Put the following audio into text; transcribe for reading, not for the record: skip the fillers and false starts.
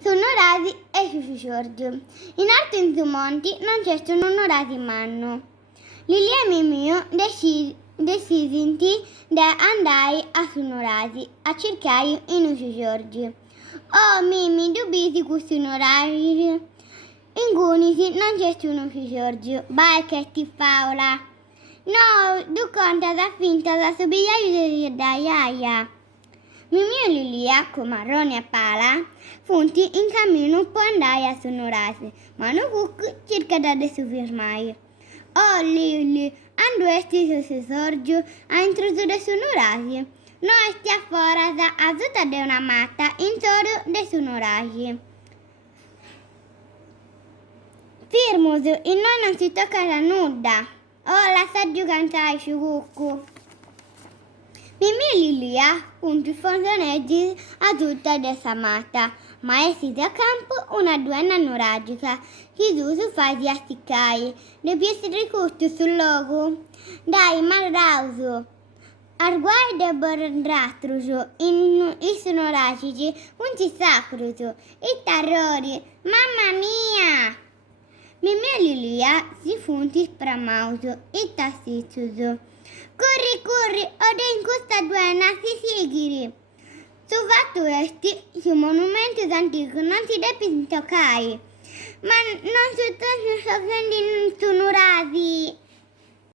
Sono rasi e su Giorgio. In alto in su monti non c'è sono rasi manno. Lilia e Mimio decisero di andare a sono rasi a cercare in su Giorgio. Oh Mimi, dubiti questo onorario? In Gunisi non c'è sono su Giorgio. Vai che ti faula. No, tu conta da finta da sobigliaio da iaia. Mimì e Lilia, con marrone a pala, funti in cammino per andare a sonorare, ma non cucco cerca di soffermare. Oh Lili, andresti se sorgio a introdurre sonorare. Noi stiamo fuori a tutta di una matta in solo di sonorare. Firmoso, e noi non si tocca la nuda. Oh, la sta giocando su cucco. Mimì e Lilia, punti fontaneggi a tutta dessa matta, ma essi da campo una duenna nuragica, che su fai a sticcare, le pièce di costo sul logo. Dai, malrauso! Arguai de borratruso, i sonoragici, punti sacruso, i terrori, mamma mia! Mimì e Lilia si funti spramauso, i tassizzuso. Corri, ora in questa duena si sigiri. Su fatto questi, su monumenti antichi non si deve toccare, ma non si sono rasi.